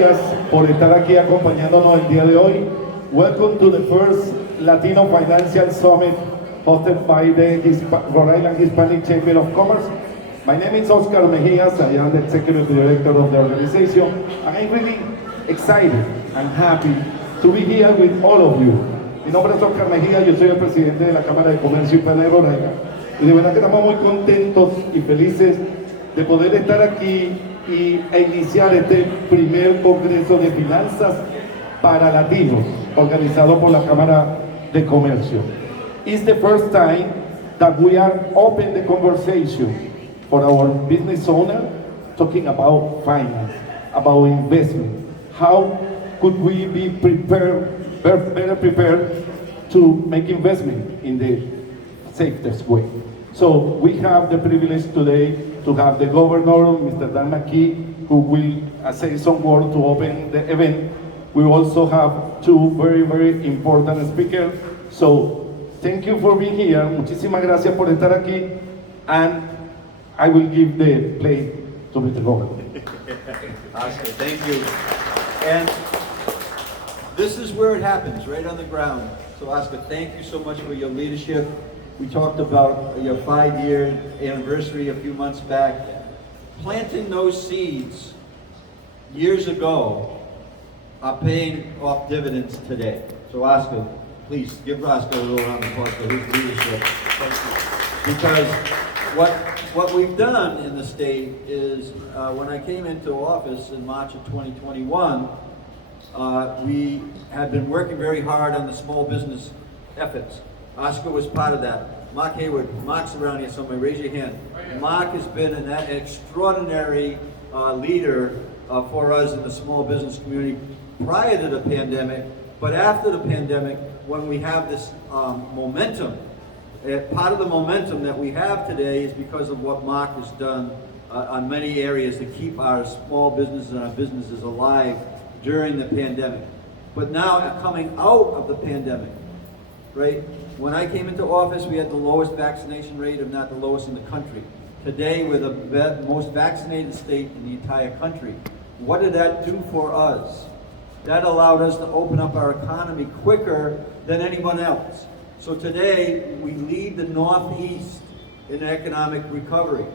gracias por estar aquí acompañándonos el día de hoy. Welcome to the first Latino Financial Summit hosted by the Rhode Island Hispanic Chamber of Commerce. My name is Oscar Mejias. I am the Executive Director of the organization, and I'm really excited and happy to be here with all of you. Mi nombre es Oscar Mejía, yo soy el presidente de la Cámara de Comercio Hispana de Rhode Island. Y de verdad que estamos muy contentos y felices de poder estar aquí e iniciar este primer Congreso de Finanzas para Latinos, organizado por la Cámara de Comercio. It's the first time that we are open the conversation for our business owner, talking about finance, about investment. How could we be better prepared to make investment in the safest way? So we have the privilege today to have the governor, Mr. McKee, who will say some words to open the event. We also have two very, very important speakers. So thank you for being here. Muchísimas gracias por estar aquí. And I will give the play to Mr. Governor. Oscar, thank you. And this is where it happens, right on the ground. So Oscar, thank you so much for your leadership. We talked about your 5-year anniversary a few months back. Planting those seeds years ago are paying off dividends today. So Oscar, please give Oscar a little round of applause for his leadership. Because what we've done in the state is, when I came into office in March of 2021, we had been working very hard on the small business efforts. Oscar was part of that. Mark Hayward, Mark's around here somewhere, raise your hand. Mark has been an extraordinary leader for us in the small business community prior to the pandemic, but after the pandemic, when we have this momentum, part of the momentum that we have today is because of what Mark has done on many areas to keep our small businesses and our businesses alive during the pandemic. But now, coming out of the pandemic, right? When I came into office, we had the lowest vaccination rate, if not the lowest in the country. Today, we're the most vaccinated state in the entire country. What did that do for us? That allowed us to open up our economy quicker than anyone else. So today, we lead the Northeast in economic recovery.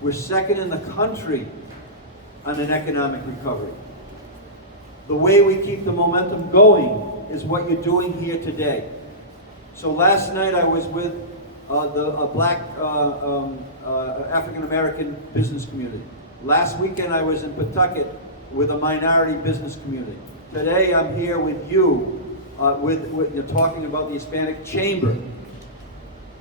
We're second in the country on an economic recovery. The way we keep the momentum going is what you're doing here today. So last night I was with the Black African-American business community. Last weekend I was in Pawtucket with a minority business community. Today I'm here with you, you're talking about the Hispanic Chamber.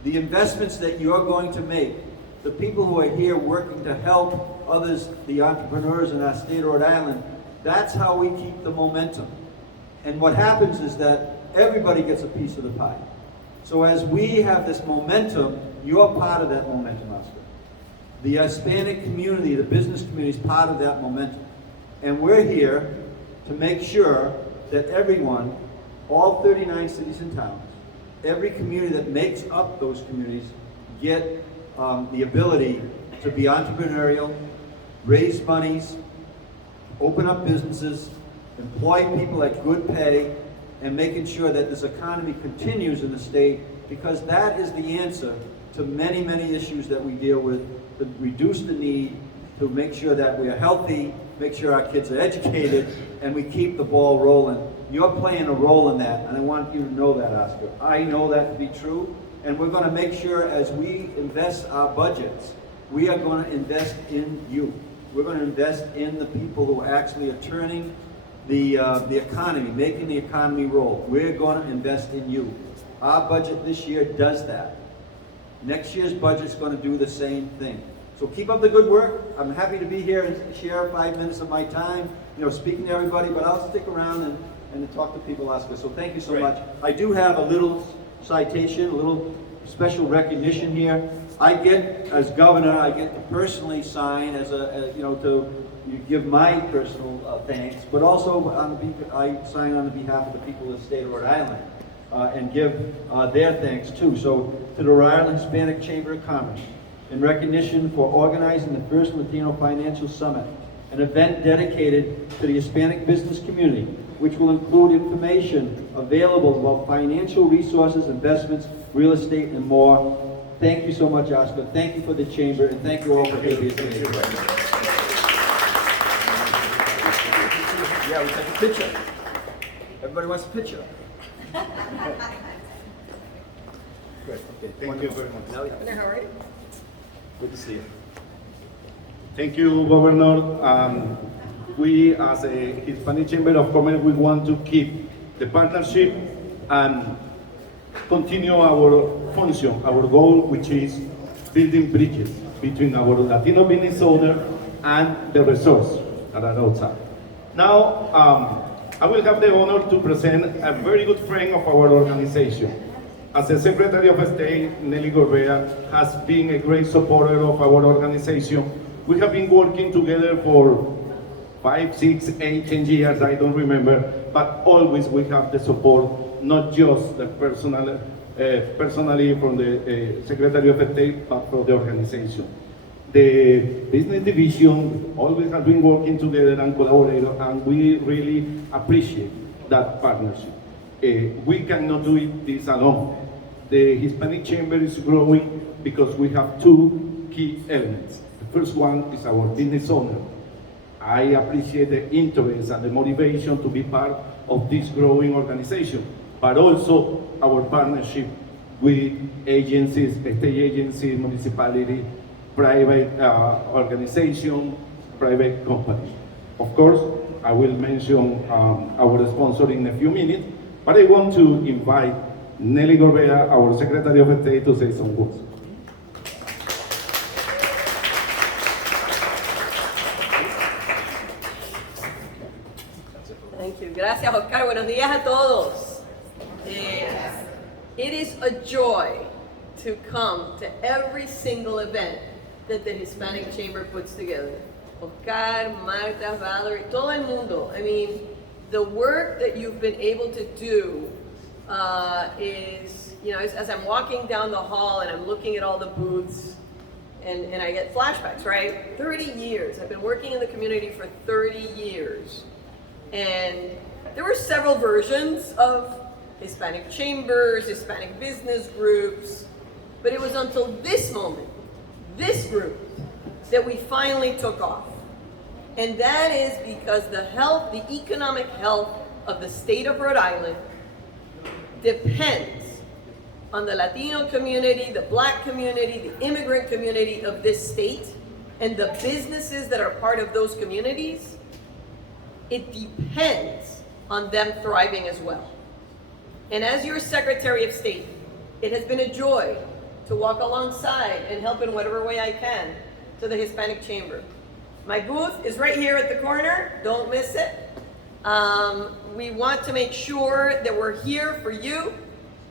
The investments that you're going to make, the people who are here working to help others, the entrepreneurs in our state of Rhode Island, that's how we keep the momentum. And what happens is that everybody gets a piece of the pie. So as we have this momentum, you're part of that momentum, Oscar. The Hispanic community, the business community is part of that momentum. And we're here to make sure that everyone, all 39 cities and towns, every community that makes up those communities get the ability to be entrepreneurial, raise monies, open up businesses, employ people at good pay, and making sure that this economy continues in the state, because that is the answer to many, many issues that we deal with, to reduce the need, to make sure that we are healthy, make sure our kids are educated, and we keep the ball rolling. You're playing a role in that, and I want you to know that, Oscar. I know that to be true, and we're going to make sure as we invest our budgets, we are going to invest in you. We're going to invest in the people who actually are turning the economy, making the economy roll. We're going to invest in you. Our budget this year does that. Next year's budget is going to do the same thing. So keep up the good work. I'm happy to be here and share 5 minutes of my time, speaking to everybody, but I'll stick around and talk to people, Oscar. So thank you so much. I do have a little citation, a little special recognition here. I get, as governor, I get to personally sign to give my personal thanks, but also I sign on behalf of the people of the state of Rhode Island and give their thanks too. So to the Rhode Island Hispanic Chamber of Commerce, in recognition for organizing the first Latino Financial Summit an event dedicated to the Hispanic business community, which will include information available about financial resources, investments, real estate, and more. Thank you so much, Oscar. Thank you for the chamber, and thank you all for being here. Yeah, we take a picture. Everybody wants a picture. Good. Okay. Thank you very much. Nellie, How are you? good to see you. Thank you, Governor. We, as a Hispanic Chamber of Commerce, we want to keep the partnership and continue our function, our goal, which is building bridges between our Latino business owner and the resource that are outside. Now, I will have the honor to present a very good friend of our organization. As a Secretary of State, Nellie Gorbea has been a great supporter of our organization. We have been working together for 5, 6, 8, 10 years, I don't remember, but always we have the support, not just the personally from the Secretary of State, but from the organization. The business division always has been working together and collaborating, and we really appreciate that partnership. We cannot do this alone. The Hispanic Chamber is growing because we have two key elements. The first one is our business owner. I appreciate the interest and the motivation to be part of this growing organization, but also our partnership with agencies, state agencies, municipality, private organization, private companies. Of course, I will mention our sponsor in a few minutes, but I want to invite Nellie Gorbea, our Secretary of State, to say some words. Thank you. Gracias, Oscar. Buenos días a todos. It is a joy to come to every single event that the Hispanic Chamber puts together. Oscar, Marta, Valerie, todo el mundo. I mean, the work that you've been able to do is, you know, as I'm walking down the hall and I'm looking at all the booths, and I get flashbacks, right? 30 years. I've been working in the community for 30 years. And there were several versions of Hispanic chambers, Hispanic business groups, but it was until this moment, this group, that we finally took off. And that is because the health, the economic health of the state of Rhode Island depends on the Latino community, the Black community, the immigrant community of this state, and the businesses that are part of those communities. It depends on them thriving as well. And as your Secretary of State, it has been a joy to walk alongside and help in whatever way I can to the Hispanic Chamber. My booth is right here at the corner, don't miss it. We want to make sure that we're here for you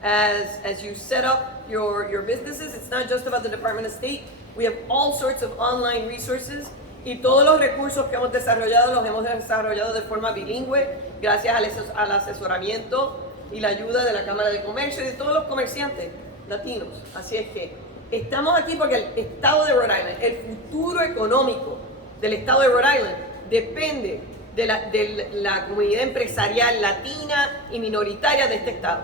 as you set up your businesses. It's not just about the Department of State. We have all sorts of online resources. Y todos los recursos que hemos desarrollado los hemos desarrollado de forma bilingüe, gracias al asesoramiento y la ayuda de la Cámara de Comercio y de todos los comerciantes latinos. Así es que estamos aquí porque el estado de Rhode Island, el futuro económico del estado de Rhode Island depende de la comunidad empresarial latina y minoritaria de este estado.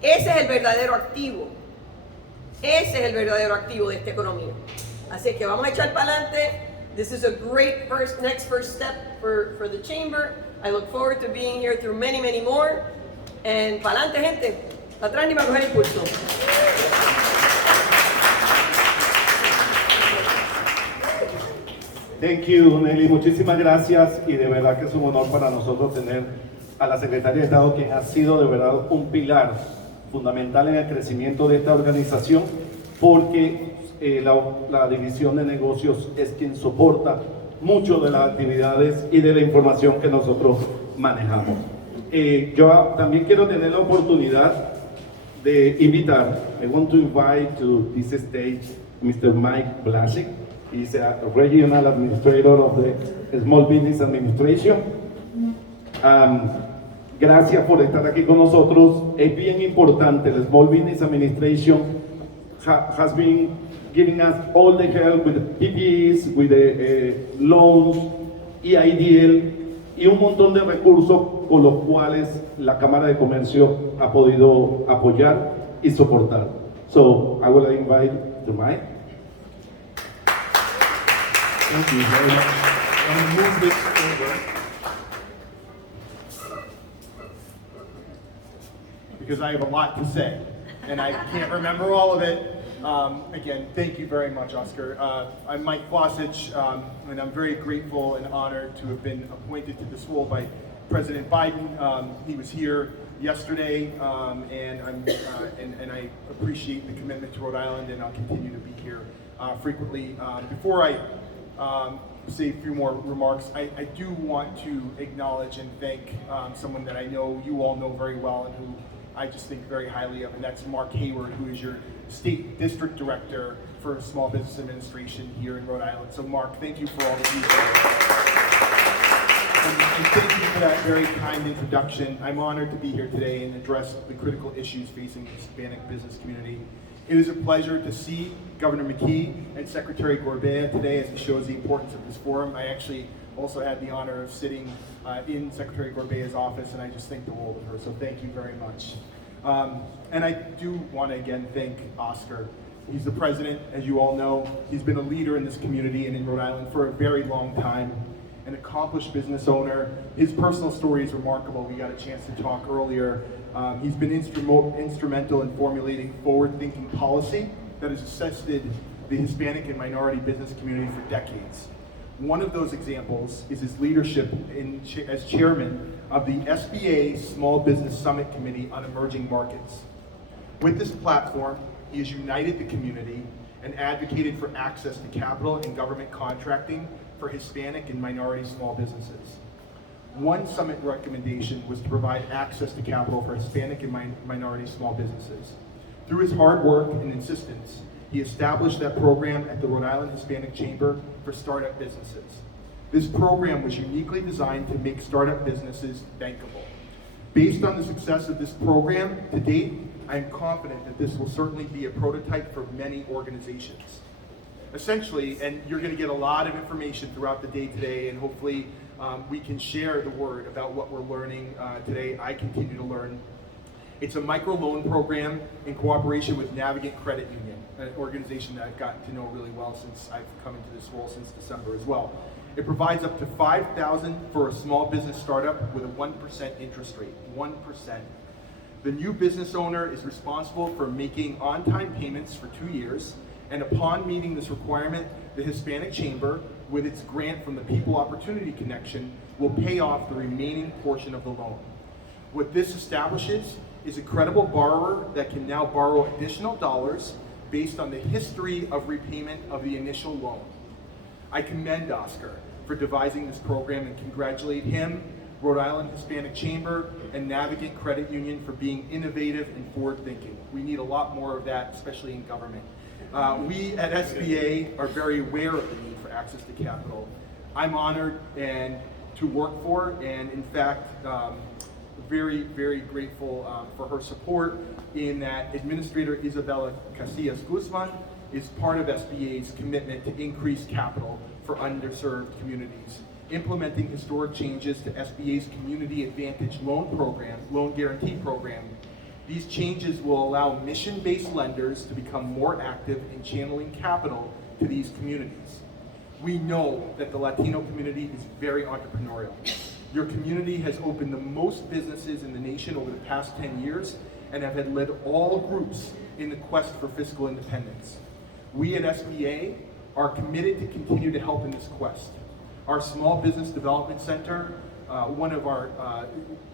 Ese es el verdadero activo. Ese es el verdadero activo de esta economía. Así que vamos a echar para adelante. This is a great next first step for the chamber. I look forward to being here through many, many more. And para adelante, gente. Para atrás ni para coger impulso. Thank you, Nelly. Muchísimas gracias y de verdad que es un honor para nosotros tener a la Secretaria de Estado, quien ha sido de verdad un pilar fundamental en el crecimiento de esta organización, porque la división de negocios es quien soporta mucho de las actividades y de la información que nosotros manejamos. Yo también quiero tener la oportunidad de invitar, I want to invite to this stage Mr. Mike Vlacich. He's a regional administrator of the Small Business Administration. Gracias por estar aquí con nosotros. Es bien importante. The Small Business Administration has been giving us all the help with the PPEs, with the loans, y IDL y un montón de recursos con los cuales la Cámara de Comercio ha podido apoyar y soportar. So, I will invite the mic. Thank you very much. I'm going to move this over because I have a lot to say and I can't remember all of it. Again, thank you very much, Oscar. I'm Mike Vlacich, and I'm very grateful and honored to have been appointed to this role by President Biden. He was here yesterday, and I appreciate the commitment to Rhode Island, and I'll continue to be here frequently. Before I say a few more remarks, I do want to acknowledge and thank someone that I know you all know very well and who I just think very highly of, and that's Mark Hayward, who is your State District Director for Small Business Administration here in Rhode Island. So Mark, thank you for all that you do. And thank you for that very kind introduction. I'm honored to be here today and address the critical issues facing the Hispanic business community. It is a pleasure to see Governor McKee and Secretary Gorbea today as he shows the importance of this forum. I actually also had the honor of sitting in Secretary Gorbea's office, and I just think the world of her, so thank you very much. And I do want to again thank Oscar. He's the president, as you all know. He's been a leader in this community and in Rhode Island for a very long time. An accomplished business owner. His personal story is remarkable. We got a chance to talk earlier. He's been instrumental in formulating forward-thinking policy that has assisted the Hispanic and minority business community for decades. One of those examples is his leadership as chairman of the SBA Small Business Summit Committee on Emerging Markets. With this platform, he has united the community and advocated for access to capital and government contracting for Hispanic and minority small businesses. One summit recommendation was to provide access to capital for Hispanic and minority small businesses. Through his hard work and insistence, he established that program at the Rhode Island Hispanic Chamber for startup businesses. This program was uniquely designed to make startup businesses bankable. Based on the success of this program to date, I am confident that this will certainly be a prototype for many organizations. Essentially, and you're going to get a lot of information throughout the day today, and hopefully we can share the word about what we're learning today. I continue to learn. It's a microloan program in cooperation with Navigant Credit Union, an organization that I've gotten to know really well since I've come into this role since December as well. It provides up to $5,000 for a small business startup with a 1% interest rate, 1%. The new business owner is responsible for making on-time payments for 2 years, and upon meeting this requirement, the Hispanic Chamber, with its grant from the People Opportunity Connection, will pay off the remaining portion of the loan. What this establishes is a credible borrower that can now borrow additional dollars based on the history of repayment of the initial loan. I commend Oscar for devising this program and congratulate him, Rhode Island Hispanic Chamber, and Navigant Credit Union for being innovative and forward-thinking. We need a lot more of that, especially in government. We at SBA are very aware of the need for access to capital. I'm honored to work for, and in fact, very, very grateful for her support in that Administrator Isabella Casillas Guzman is part of SBA's commitment to increase capital for underserved communities, implementing historic changes to SBA's Community Advantage loan guarantee program. These changes will allow mission-based lenders to become more active in channeling capital to these communities. We know that the Latino community is very entrepreneurial. Your community has opened the most businesses in the nation over the past 10 years and have had led all groups in the quest for fiscal independence. We at SBA are committed to continue to help in this quest. Our Small Business Development Center, one of our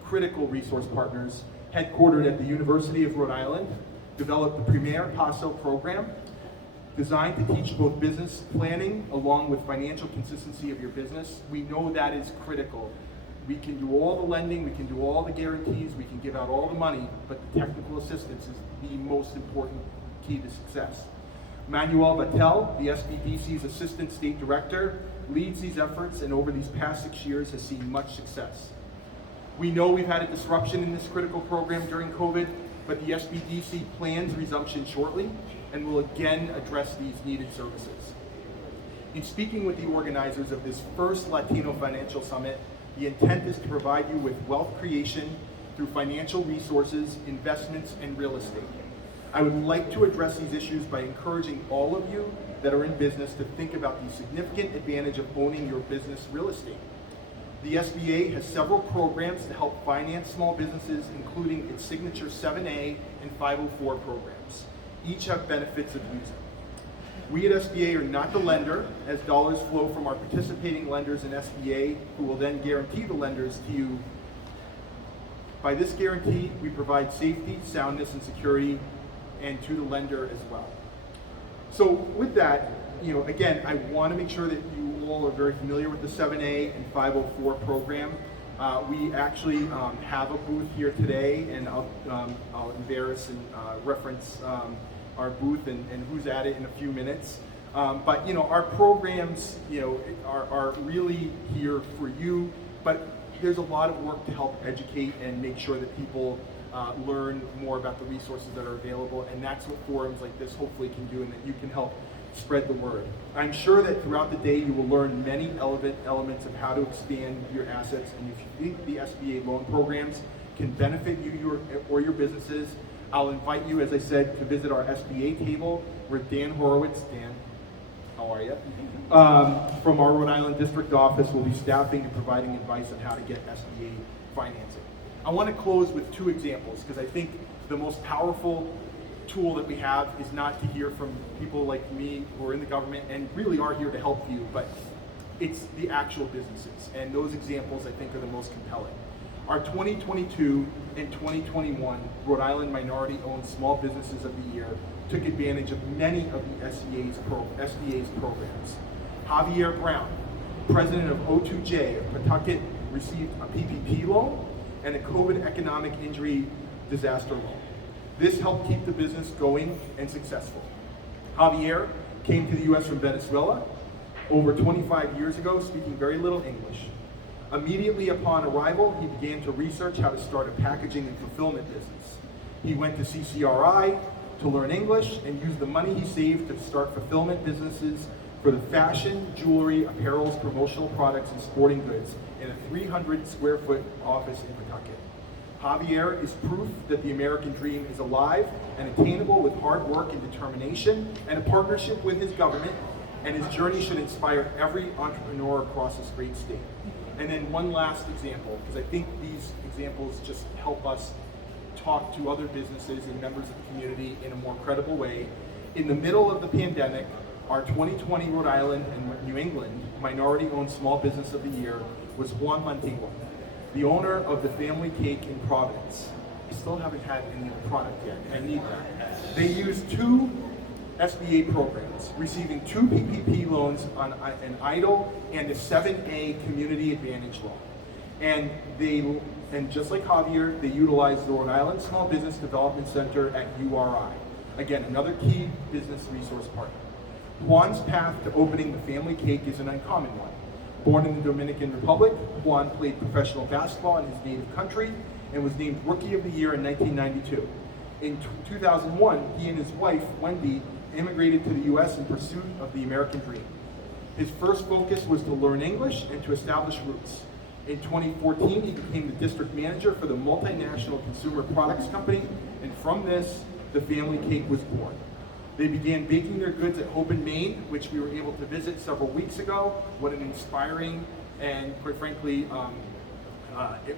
critical resource partners, headquartered at the University of Rhode Island, developed the Primer Paso program, designed to teach both business planning along with financial consistency of your business. We know that is critical. We can do all the lending, we can do all the guarantees, we can give out all the money, but the technical assistance is the most important key to success. Manuel Vattel, the SBDC's Assistant State Director, leads these efforts and over these past 6 years has seen much success. We know we've had a disruption in this critical program during COVID, but the SBDC plans resumption shortly and will again address these needed services. In speaking with the organizers of this first Latino Financial Summit, the intent is to provide you with wealth creation through financial resources, investments, and real estate. I would like to address these issues by encouraging all of you that are in business to think about the significant advantage of owning your business real estate. The SBA has several programs to help finance small businesses, including its signature 7A and 504 programs. Each have benefits of using. We at SBA are not the lender, as dollars flow from our participating lenders in SBA, who will then guarantee the lenders to you. By this guarantee, we provide safety, soundness, and security, and to the lender as well. So with that, again, I want to make sure that you all are very familiar with the 7A and 504 program. We actually have a booth here today, and I'll embarrass and reference our booth and who's at it in a few minutes. But our programs, are really here for you. But there's a lot of work to help educate and make sure that people learn more about the resources that are available, and that's what forums like this hopefully can do, and that you can help spread the word. I'm sure that throughout the day you will learn many elements of how to expand your assets, and if you think the SBA loan programs can benefit you or your businesses, I'll invite you, as I said, to visit our SBA table where Dan Horowitz, Dan, how are you? From our Rhode Island district office will be staffing and providing advice on how to get SBA financing. I want to close with two examples, because I think the most powerful tool that we have is not to hear from people like me who are in the government and really are here to help you, but it's the actual businesses. And those examples I think are the most compelling. Our 2022 and 2021 Rhode Island Minority Owned Small Businesses of the Year took advantage of many of the SBA's programs. Javier Brown, president of O2J of Pawtucket, received a PPP loan and a COVID economic injury disaster loan. This helped keep the business going and successful. Javier came to the US from Venezuela over 25 years ago, speaking very little English. Immediately upon arrival, he began to research how to start a packaging and fulfillment business. He went to CCRI to learn English and used the money he saved to start fulfillment businesses for the fashion, jewelry, apparels, promotional products, and sporting goods in a 300 square foot office in Pawtucket. Javier is proof that the American dream is alive and attainable with hard work and determination and a partnership with his government, and his journey should inspire every entrepreneur across this great state. And then one last example, because I think these examples just help us talk to other businesses and members of the community in a more credible way. In the middle of the pandemic, our 2020 Rhode Island and New England Minority-Owned Small Business of the Year was Juan Montego, the owner of the Family Cake in Providence. I still haven't had any of the product yet. I need that. They used 2 SBA programs, receiving 2 PPP loans on an EIDL and a 7A Community Advantage loan. And just like Javier, they utilized the Rhode Island Small Business Development Center at URI. Again, another key business resource partner. Juan's path to opening the Family Cake is an uncommon one. Born in the Dominican Republic, Juan played professional basketball in his native country and was named Rookie of the Year in 1992. In 2001, he and his wife, Wendy, immigrated to the US in pursuit of the American dream. His first focus was to learn English and to establish roots. In 2014, he became the district manager for the multinational consumer products company, and from this, the Family Cake was born. They began baking their goods at Hope in Maine, which we were able to visit several weeks ago. What an inspiring and, quite frankly,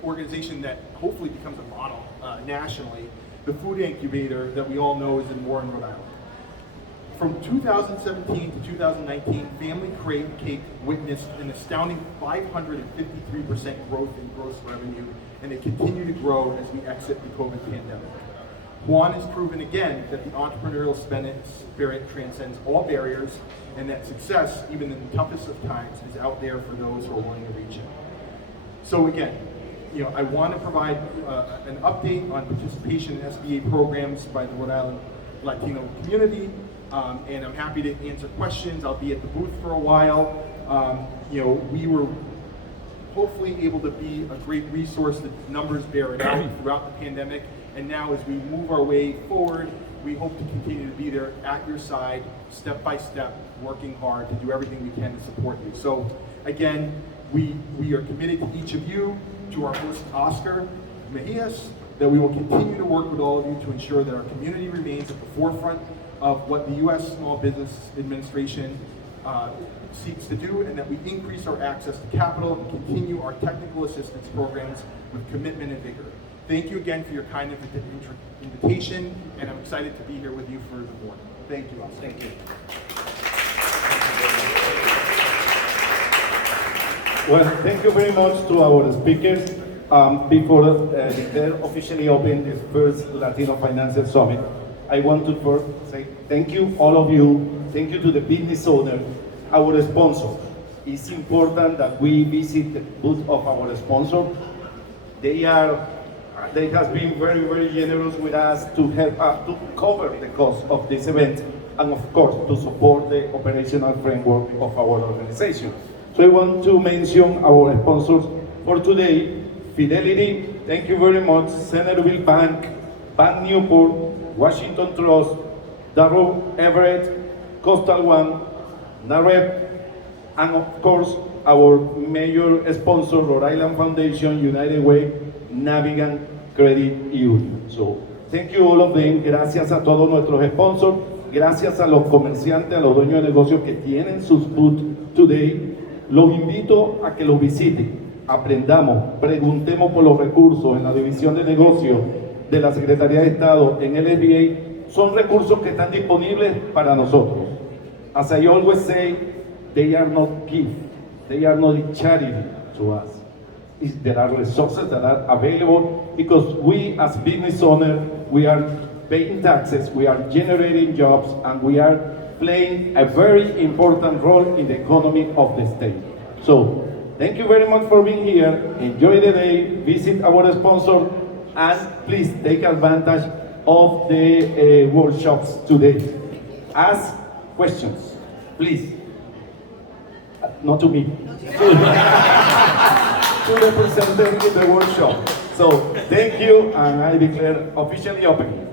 organization that hopefully becomes a model nationally. The food incubator that we all know is in Warren, Rhode Island. From 2017 to 2019, Family Cake witnessed an astounding 553% growth in gross revenue, and they continue to grow as we exit the COVID pandemic. Juan has proven again that the entrepreneurial spirit transcends all barriers, and that success, even in the toughest of times, is out there for those who are willing to reach it. So again, I want to provide an update on participation in SBA programs by the Rhode Island Latino community, and I'm happy to answer questions. I'll be at the booth for a while. We were hopefully able to be a great resource. The numbers bear it out throughout the pandemic, And now as we move our way forward, we hope to continue to be there at your side, step by step, working hard to do everything we can to support you. So again, we are committed to each of you, to our host Oscar Mejias, that we will continue to work with all of you to ensure that our community remains at the forefront of what the U.S. Small Business Administration seeks to do, and that we increase our access to capital and continue our technical assistance programs with commitment and vigor. Thank you again for your kind invitation, and I'm excited to be here with you for the morning. Thank you, Oscar. Thank you. Well, thank you very much to our speakers. Before they officially open this first Latino Financial Summit, I want to first say thank you, all of you. Thank you to the business owner, our sponsor. It's important that we visit the booth of our sponsor. They have been very, very generous with us to help us to cover the cost of this event, and of course to support the operational framework of our organization. So I want to mention our sponsors for today. Fidelity, thank you very much. Centerville Bank, Bank Newport, Washington Trust, Darrow Everett, Coastal One, NAREP, and of course our major sponsor, Rhode Island Foundation, United Way, Navigant Credit Union. So thank you all of them. Gracias a todos nuestros sponsors. Gracias a los comerciantes, a los dueños de negocios que tienen sus booths today. Los invito a que los visiten. Aprendamos, preguntemos por los recursos en la división de negocios de la Secretaría de Estado en el SBA. Son recursos que están disponibles para nosotros. As I always say, they are not gift, they are not charity to us. There are resources that are available because we as business owners, we are paying taxes, we are generating jobs, and we are playing a very important role in the economy of the state. So, thank you very much for being here. Enjoy the day, visit our sponsor, and please take advantage of the workshops today. Ask questions, please. Not to me, to the presenter in the workshop. So, thank you, and I declare officially open.